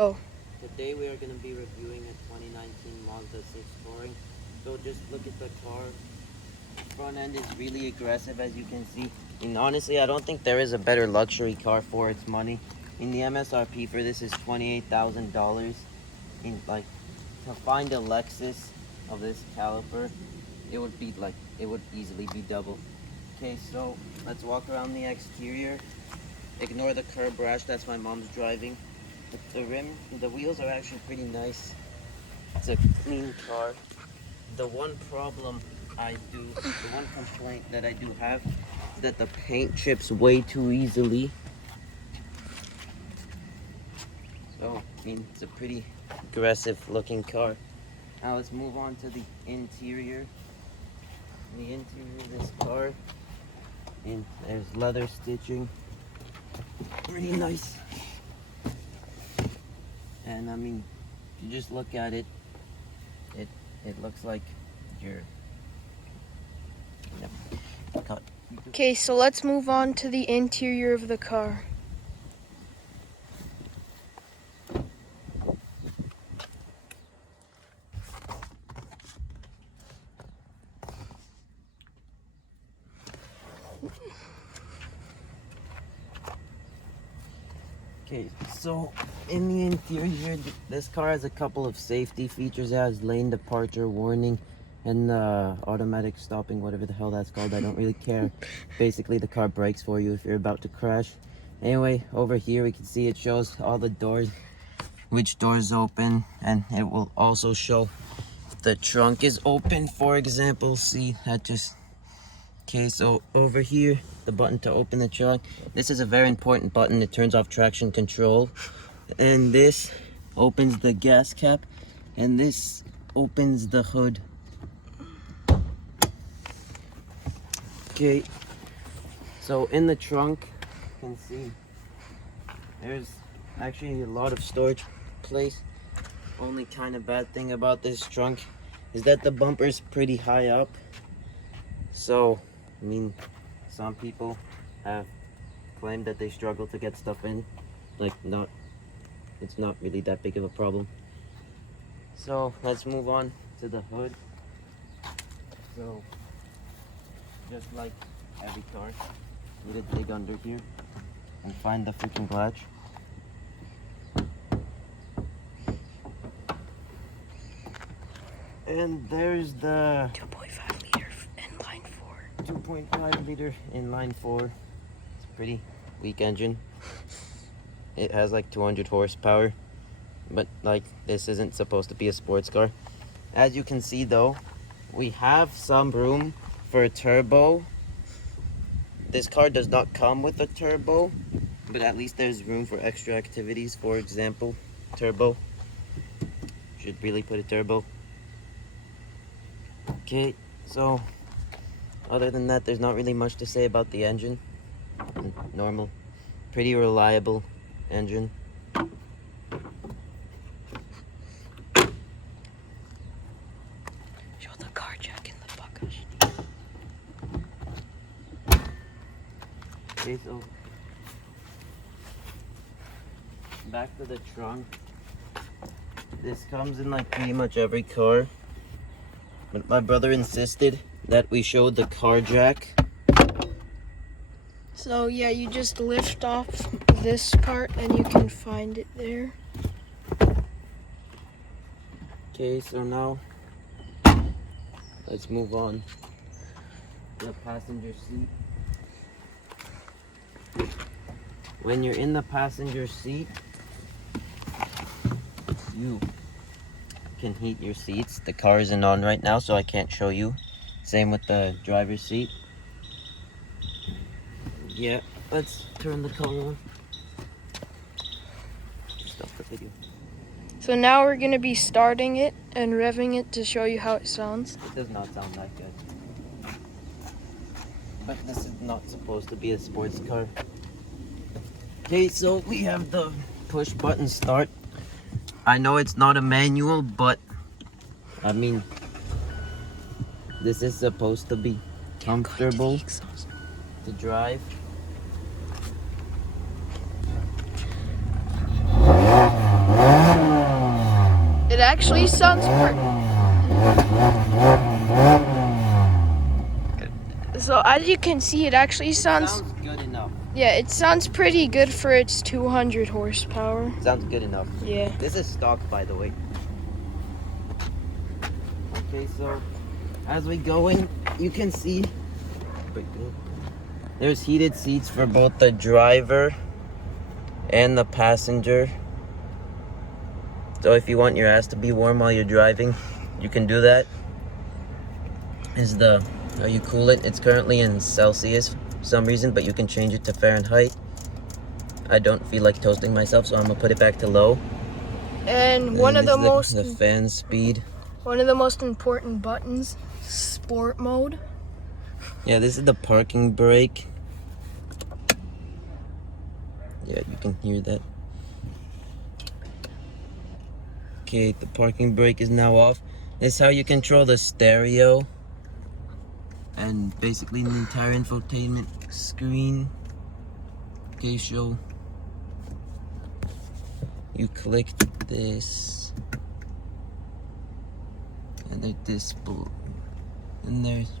Oh. Today we are going to be reviewing a 2019 Mazda 6 Touring. So just look at the car. The front end is really aggressive, as you can see. And honestly, I don't think there is a better luxury car for its money. The MSRP for this is $28,000. To find a Lexus of this caliber, it would easily be double. Okay, so let's walk around the exterior. Ignore the curb rash, that's my mom's driving. The wheels are actually pretty nice. It's a clean car. The one complaint that I do have is that the paint chips way too easily. So, it's a pretty aggressive looking car. Now let's move on to the interior. The interior of this car, and there's leather stitching. Pretty nice. And you just look at it, it looks like you're... Yep. Cut. Okay, so let's move on to the interior of the car. Okay, so in the interior, this car has a couple of safety features. It has lane departure warning and automatic stopping, whatever the hell that's called. I don't really care. Basically, the car brakes for you if you're about to crash. Anyway, over here we can see it shows all the doors, which doors open, and it will also show if the trunk is open, for example. See, that just... Okay, so over here, the button to open the trunk. This is a very important button. It turns off traction control. And this opens the gas cap. And this opens the hood. Okay, so in the trunk, you can see there's actually a lot of storage place. Only kind of bad thing about this trunk is that the bumper's pretty high up. So some people have claimed that they struggle to get stuff in. It's not really that big of a problem. So let's move on to the hood. So just like every car, you need to dig under here and find the freaking latch. And there's the 2.5 liter inline 4. 2.5 liter inline 4. It's a pretty weak engine. It has like 200 horsepower, but this isn't supposed to be a sports car. As you can see though, we have some room for a turbo. This car does not come with a turbo, but at least there's room for extra activities. For example, turbo. Should really put a turbo. Okay, so other than that, there's not really much to say about the engine. Normal, pretty reliable engine. Show the car jack in the bagage. Okay, so back to the trunk. This comes in pretty much every car. But my brother insisted that we showed the car jack. So yeah, you just lift off this part and you can find it there. Okay, so now let's move on to the passenger seat. When you're in the passenger seat, you can heat your seats. The car isn't on right now, so I can't show you. Same with the driver's seat. Yeah, let's turn the car on. Stop the video. So now we're going to be starting it and revving it to show you how it sounds. It does not sound that good. But this is not supposed to be a sports car. Okay, so we have the push button start. I know it's not a manual, but this is supposed to be comfortable to drive. It actually sounds so as you can see, it actually sounds good enough. Yeah, it sounds pretty good for its 200 horsepower. Sounds good enough. Yeah. This is stock, by the way. Okay, so as we go in, you can see there's heated seats for both the driver and the passenger. So if you want your ass to be warm while you're driving, you can do that. Is the how you cool it. It's currently in Celsius for some reason, but you can change it to Fahrenheit. I don't feel like toasting myself, so I'm gonna put it back to low. And one of the fan speed. One of the most important buttons, sport mode. Yeah, this is the parking brake. Yeah, you can hear that. Okay, the parking brake is now off. This is how you control the stereo and basically the entire infotainment screen. Okay, so you click this and there's display, and there's,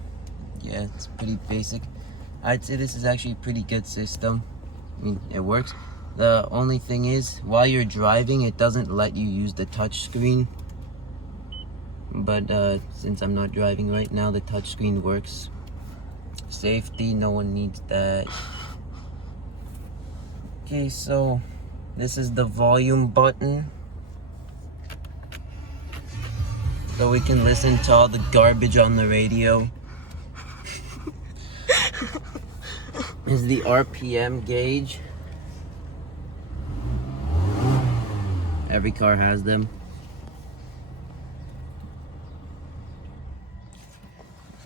yeah, it's pretty basic. I'd say this is actually a pretty good system. I mean, it works. The only thing is, while you're driving, it doesn't let you use the touch screen. But since I'm not driving right now, the touch screen works. Safety, no one needs that. Okay, so this is the volume button. So we can listen to all the garbage on the radio. Is the RPM gauge. Every car has them.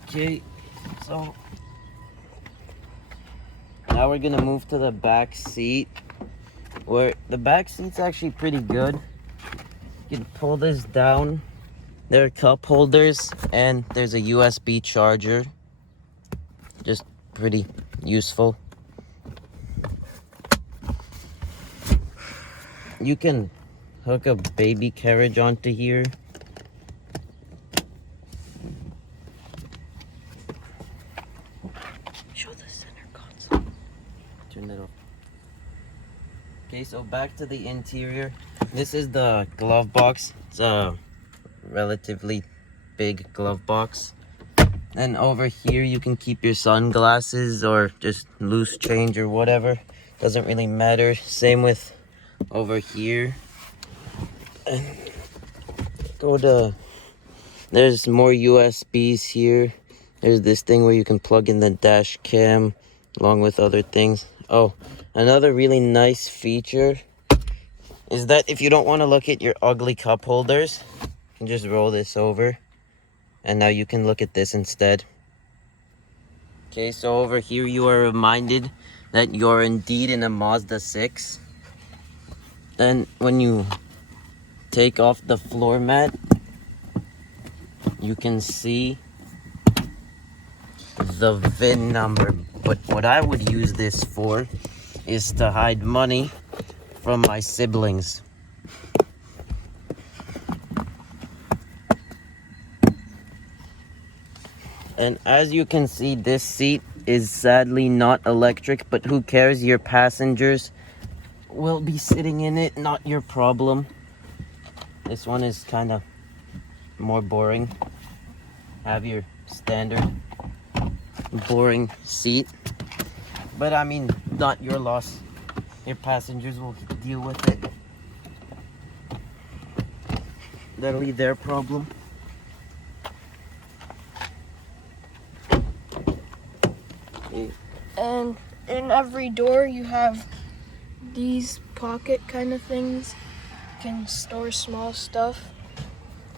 Okay, so now we're gonna move to the back seat, where the back seat's actually pretty good. You can pull this down. There are cup holders and there's a USB charger. Just pretty useful. You can hook a baby carriage onto here. Show the center console. Turn it off. Okay, so back to the interior. This is the glove box. It's a relatively big glove box. And over here you can keep your sunglasses or just loose change or whatever. Doesn't really matter. Same with over here. And go to, there's more USBs here. There's this thing where you can plug in the dash cam along with other things. Oh, another really nice feature is that if you don't want to look at your ugly cup holders, you can just roll this over and now you can look at this instead. Okay, so over here you are reminded that you're indeed in a Mazda 6. Then when you take off the floor mat, you can see the VIN number. But what I would use this for is to hide money from my siblings. And as you can see, this seat is sadly not electric, but who cares? Your passengers will be sitting in it, not your problem. This one is kind of more boring. Have your standard boring seat, but I mean, not your loss. Your passengers will deal with it. That'll be their problem. And in every door you have these pocket kind of things. You can store small stuff.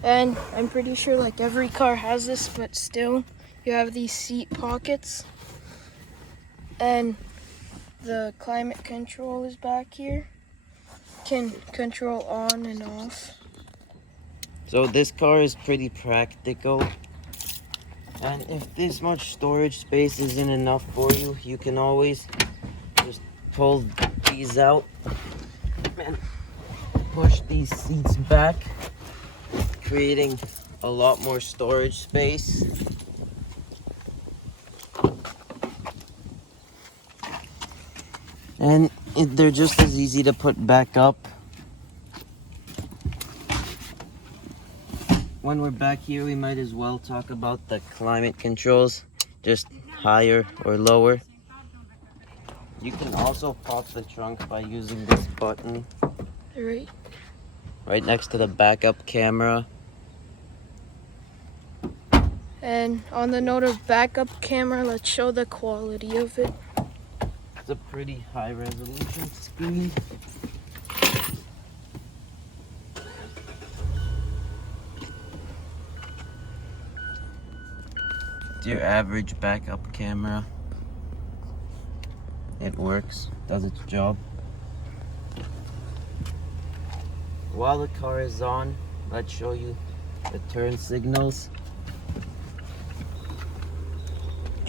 And I'm pretty sure like every car has this, but still you have these seat pockets. And the climate control is back here. Can control on and off. So this car is pretty practical. And if this much storage space isn't enough for you, you can always just pull these out and push these seats back. creating a lot more storage space. And they're just as easy to put back up. When we're back here, we might as well talk about the climate controls, just higher or lower. You can also pop the trunk by using this button right next to the backup camera. And on the note of backup camera, let's show the quality of it. It's a pretty high resolution screen. It's your average backup camera. It works, does its job. While the car is on, let's show you the turn signals.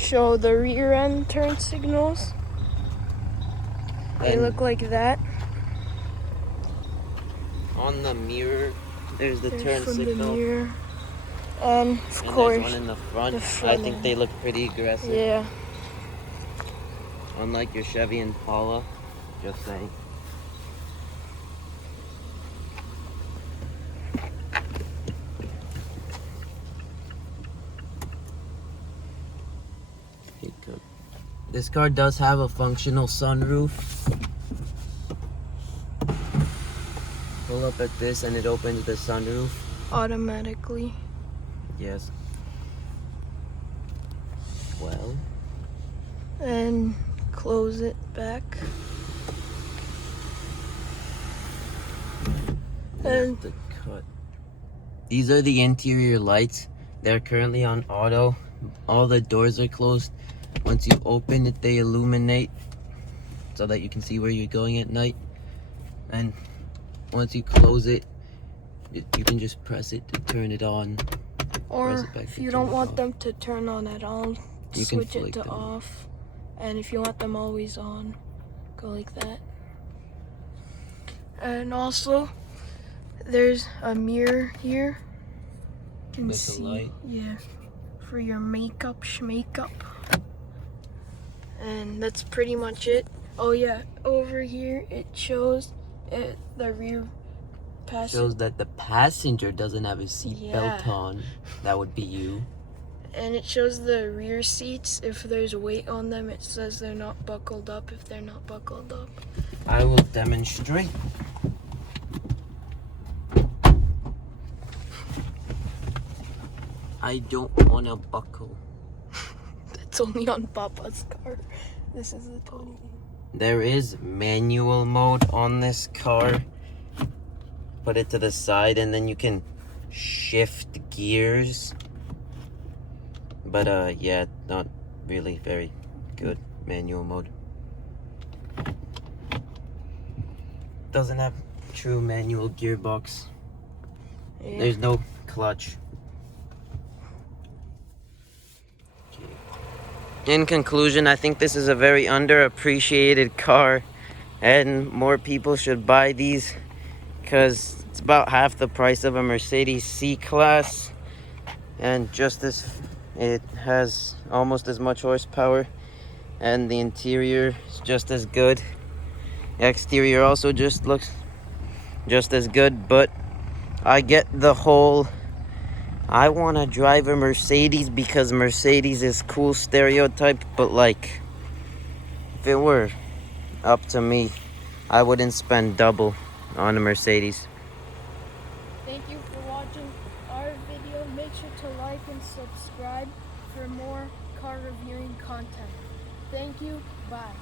Show the rear end turn signals. They And look like that. on the mirror, there's the turn from signal. the mirror. And of And course, there's one in the front. the front I think end. they look pretty aggressive. Yeah. Unlike your Chevy Impala. Just saying. This car does have a functional sunroof. Pull up at this and it opens the sunroof. Automatically. Yes. Well. And close it back. And The cut. These are the interior lights. They're currently on auto. All the doors are closed. Once you open it, they illuminate so that you can see where you're going at night. And once you close it, you can just press it to turn it on. or if you don't want them to turn on at all, You can switch it flick to them. off. And if you want them always on, go like that. And also, there's a mirror here. You can With see, the light? yeah, for your makeup, schmakeup. And that's pretty much it. Oh yeah, over here it shows the rear passenger. Shows that the passenger doesn't have his seatbelt Yeah. on. That would be you. And it shows the rear seats. If there's weight on them, it says they're not buckled up if they're not buckled up. I will demonstrate. I don't want to buckle. It's only on Papa's car. This is the 20. There is manual mode on this car. Put it to the side and then you can shift gears. But yeah, not really very good manual mode. Doesn't have true manual gearbox. Yeah. There's no clutch. In conclusion, I think this is a very underappreciated car and more people should buy these because it's about half the price of a Mercedes C-Class and it has almost as much horsepower and the interior is just as good. The exterior also just looks just as good, but I get the whole I want to drive a Mercedes because Mercedes is cool stereotype, but like, if it were up to me, I wouldn't spend double on a Mercedes. Thank you for watching our video. Make sure to like and subscribe for more car reviewing content. Thank you. Bye.